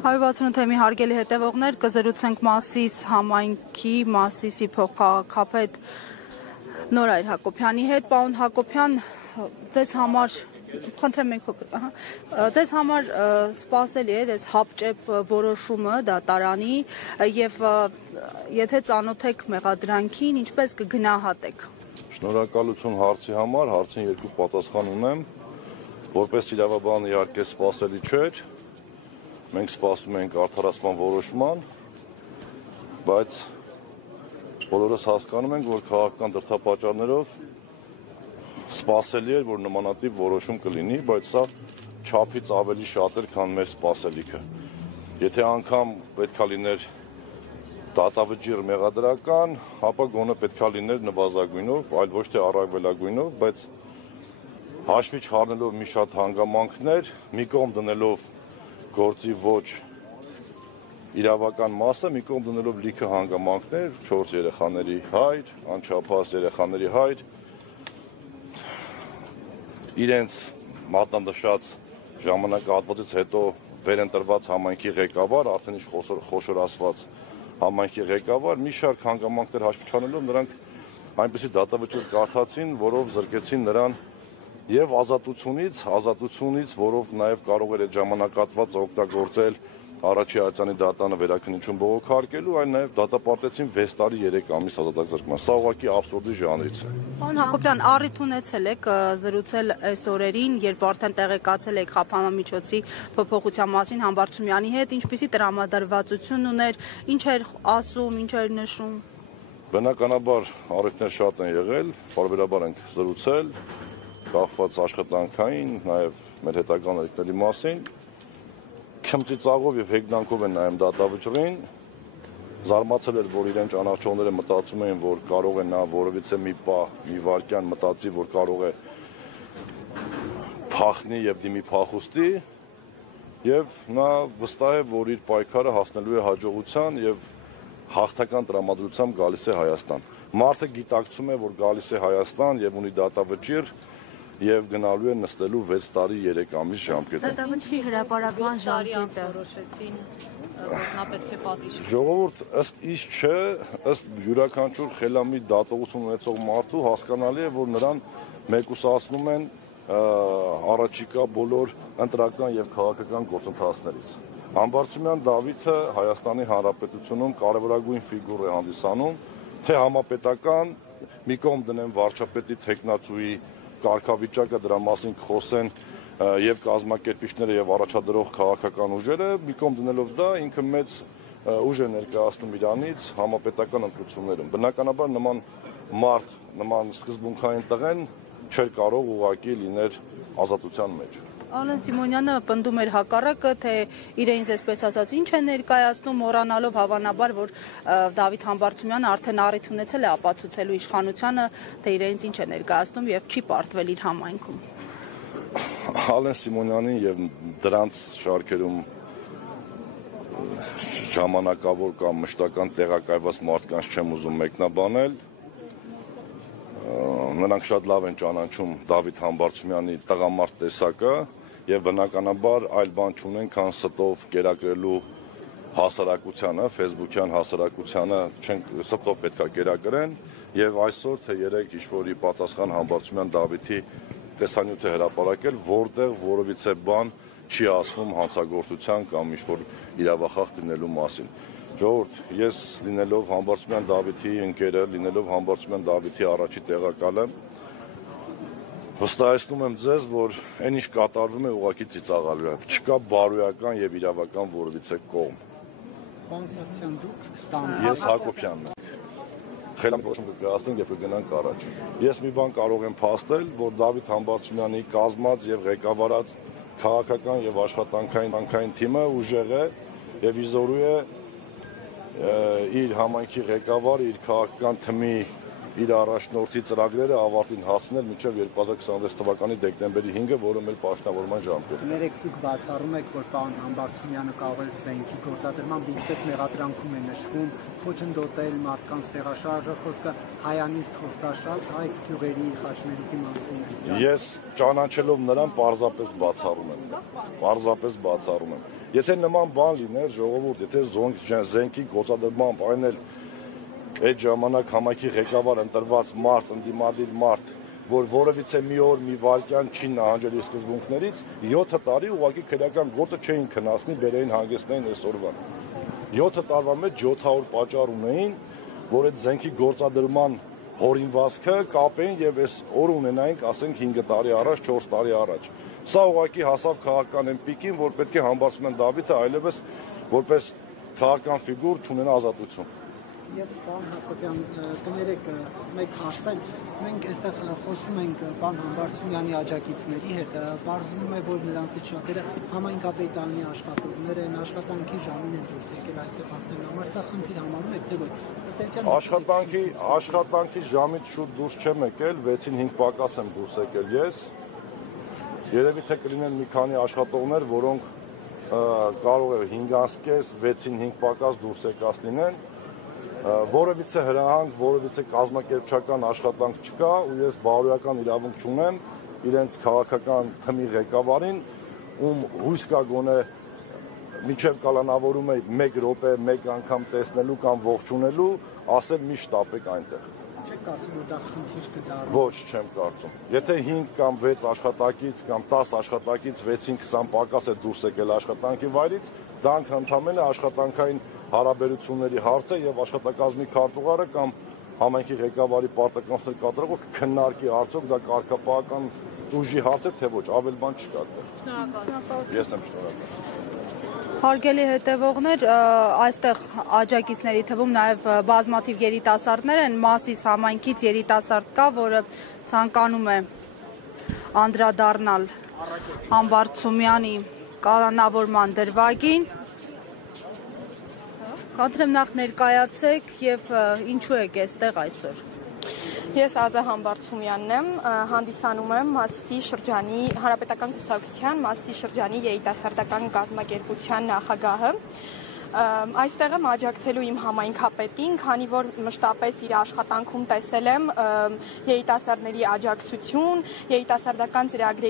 168 թեմի հարգելի հետևողներ, կզրուցենք Մասիս համայնքի Մասիսի փոխքաղաքապետ Նորայր Հակոբյանի հետ։ Պարոն Հակոբյան, ձեզ համար սպասելի էր այս հապճեպ որոշումը դատարանի եւ եթե ծանոթ եք մեղադրանքին, ինչպես կգնահատեք։ Շնորհակալություն հարցի համար, հարցին երկու պատասխան ունեմ, որպես իրավաբան իհարկե սպասելի չէր։ Մենք սպասում ենք արդարացման որոշման, բայց բոլորս հասկանում ենք, որ քաղաքական դրդապատճառներով սպասելի էր, որ նմանատիպ որոշում կլինի, բայց սա չափից ավելի շատ էր, քան մեր սպասելիքը։ Եթե անգամ պետքա լիներ դատավճիռ մեղադրական, ապա գոնե պետքա լիներ նվազագույնով, այլ ոչ թե առավելագույնով, բայց հաշվի չառնելով մի շատ հանգամանքներ, մի կողմ դնելով գործի ոչ իրավական մասը, մի կողմ դնելով լիքը հանգամանքներ, 4 երեխաների հայր, անչափահաս երեխաների հայր, իրենց մատնանշած ժամանակահատվածից հետո վերընտրված համայնքի ղեկավար, արդեն ինչ խոշորացված համայնքի ղեկավար, մի շարք հանգամանքներ հաշվի չառնելով նրանք այնպիսի դատավճիռ կարդացին, որով զրկեցին նրան եւ ազատությունից, որով նաեւ կարող էր այդ ժամանակահատվածը օգտագործել առաջի ածանի դատանը վերաքննություն բողոքարկելու, այլ նաեւ դատապարտեցին 6 տարի 3 ամիս ազատազրկման։ Սա ուղղակի աբսուրդի ժանրից է։ Պարոն Հակոբյան, առիթ ունեցել եք զրուցել այս օրերին, երբ արդեն տեղեկացել եք խափանամիջոցի փոփոխության մասին Համբարձումյանի հետ, ինչպիսի տրամադրվածություն ուներ, ինչ էր ասում, ինչ էր նշում։ Բնականաբար առիթներ շատ են եղել, բարբերաբար ենք զրուցել, կախված աշխատանքային, նաև մեր հետագա ներկների մասին, քմծիծաղով եւ հեգնանքով են նայում դատավճռին, զարմացել էր, որ իրեն ճանաչողները մտածում էին, որ կարող է նա որևիցե մի պահ, մի վայրկյան մտածի, որ կարող է փախնի եւ դիմի փախուստի, եւ նա վստահ է, որ իր պայքարը հասնելու է հաջողության եւ հաղթական տրամադրությամբ գալիս է Հայաստան։ Մարդը գիտակցում է, որ գալիս է Հայաստան եւ ունի դատավճիռ եւ գնալու է նստելու 6 տարի 3 ամիս ժամկետում։ Դատավճիռի հրապարակման ժամկետը որոշեցին, որ նա պետք է պատժի։ Ժողովուրդ, ըստ իս չէ, ըստ յուրաքանչյուր խելամիտ դատողություն ունեցող մարդու հասկանալի է, որ նրան մեկուսացնում են առաջիկա բոլոր ընտրական եւ քաղաքական գործընթացներից։ Համբարձումյան Դավիթը Հայաստանի Հանրապետությունում կարևորագույն ֆիգուր է հանդիսանում, թե համապետական, մի կողմ դնեն վարչապետի թեկնածուի կարգավիճակը, դրա մասին կխոսեն եւ կազմակերպիչները եւ առաջադրող քաղաքական ուժերը, մի կողմ դնելով դա ինքը մեծ ուժ է ներկայացնում իրանից համապետական ընտրություններում։ Բնականաբար նման մարդ, նման սկզբունքային տղեն չէր կարող ուղղակի լիներ ազատության մեջ։ Ալեն Սիմոնյանը պնդում էր հակառակը, թե իրենց այսպես ասած ինչ է ներկայացնում, մոռանալով հավանաբար, որ Դավիթ Համբարձումյանը արդեն առիթ ունեցել է ապացուցելու իշխանությանը, թե իրենց ինչ է ներկայացնում եւ չի պարտվել իր համայնքում։ Ալեն Սիմոնյանին եւ դրանց շարքերում ժամանակավոր կամ մշտական տեղակայված մարդկանց չեմ ուզում մեկնաբանել։ Նրանք շատ լավ են ճանաչում Դավիթ Համբարձումյանի տղամարդ տեսակը եւ բնականաբար այլ բան չունեն, քան ստով կերակրելու հասարակությանը, Facebook-յան հասարակությանը ստով պետքա կերակրեն եւ այսօր թե երեք ինչ-որ ի պատասխան Համբարձումյան Դավիթի տեսանյութ է հրապարակել, որտեղ որևիցե բան չի ասվում հանցագործության կամ ինչ-որ իրավախախտ լինելու մասին։ Ժողովուրդ, ես լինելով Համբարձումյան Դավիթի ընկերը, լինելով Համբարձումյան Դավիթի առաջի տեղակալը, վստահեցնում եմ ձեզ, որ այն ինչ կատարվում է ուղղակի ծիծաղալու է։ Չկա բարոյական եւ իրավական որևիցե կողմ։ Պարոն Սարգսյան, դուք կստանձնեք։ Ես Հակոբյանն եմ։ Խելամ որոշում կկայացնենք եւ կգնանք առաջ։ Ես մի բան կարող եմ փաստել, որ Դավիթ Համբարձումյանի կազմած եւ ղեկավարած քաղաքական եւ աշխատանքային թիմը ուժեղ է եւ իզորու է իր համայնքի ղեկավարը, իր քաղաքական թմի իր առաջնորդի ծրագրերը ավարտին հասնել մինչև 2026 թվականի դեկտեմբերի 5-ը, որը մեր պաշտպանման ժամկետն է։ Ներեք դուք բացառում եք, որ պարոն Համբարձումյանը կարող է զենքի գործադրմամբ ինչպես մեղադրանքում է նշվում, խոչընդոտել մարդկանց տեղաշարժը, խոսքը հայանիստ Խովտաշատ, այդ գյուղերի Խաչմերուկի մասին է։ Ես ճանաչելով նրան պարզապես բացառում եմ։ Եթե նման բան լիներ, ժողովուրդ, եթե զենքի գործադրմամբ այն էլ այդ ժամանակ համայնքի ղեկավար ընտրված մարդ, ընդդիմադիր մարդ, որ որևիցե մի օր, մի վայրկյան չի նահանջել իր սկզբունքներից, 7 տարի ուղղակի քրեական գործը չէին քննեցնի, բերեին հանգեցնեին այսօրվան։ 7 տարվա մեջ 700 պատճառ ունեին, որ այդ զենքի գործադրման հորինվածքը կապեին եւ այս օր ունենայինք, ասենք 5 տարի առաջ, 4 տարի առաջ։ Սա ուղղակի հասավ քաղաքական այն պիկին, որ պետք է Համբարձումյան Դավիթը այլևս որպես քաղաքական ֆիգուր չունենա ազատություն։ Եվ պարոն Հակոբյան, կներեք մեկ հարցել, մենք այստեղ խոսում ենք պարոն Համբարձումյանի աջակիցների հետ, պարզվում է, որ նրանցից շատերը համայնքապետարանի աշխատողներ են, աշխատանքի ժամին են դուրս եկել այստեղ հասնելու համար, սա խնդիր համարում եք, թե ոչ։ Աշխատանքի ժամից շուտ դուրս չեմ եկել, 6-ին 5 պակաս եմ դուրս եկել ես։ Երևի թե կլինեն մի քանի աշխատողներ, որոնք կարող է 5:30, 6-ին 5 պակաս դուրս եկած լինեն, որևիցե հրահանգ, որևիցե կազմակերպչական աշխատանք չկա ու ես բարոյական իրավունք չունեմ իրենց քաղաքական թմի ղեկավարին, ում հույս կա գոնե մինչև կալանավորում է 1 րոպե, 1 անգամ տեսնելու կամ ողջունելու, ասել մի շտապեք այնտեղ։ Չեք կարծում, որ դա խնդիր կդառնա։ Ոչ, չեմ կարծում։ Եթե 5 կամ 6 աշխատակից կամ 10 աշխատակից 6-ին 20 պակաս է դուրս եկել աշխատանքի վայրից, դա ընդհանրապես աշխատանքային հարաբերությունների հարց է եւ աշխատակազմի քարտուղարը կամ համայնքի ղեկավարի պարտականություններ կատարող քննարկի արդյոք դա կարգապահական ուժի հարց է թե ոչ, ավել բան չկա դեռ։ Շնորհակալ։ Ես եմ շնորհակալ։ Հարգելի հետևողներ, այստեղ աջակիցների թվում նաև բազմաթիվ երիտասարդներ են, Մասիս համայնքից երիտասարդ կա, որը ցանկանում է անդրադառնալ Համբարձումյանի կալանավորման դրվագին։ Խնդրեմ նախ ներկայացեք եւ ինչու եք այստեղ այսօր։ Ես Ազա Համբարձումյանն եմ, հանդիսանում եմ Մասիսի շրջանի հանրապետական կուսակցության Մասիսի շրջանի երիտասարդական կազմակերպության նախագահը։ Այստեղ եմ աջակցելու իմ համայնքապետին, քանի որ մշտապես իր աշխատանքում տեսել եմ երիտասարդների աջակցություն, երիտասարդական ծրագրերի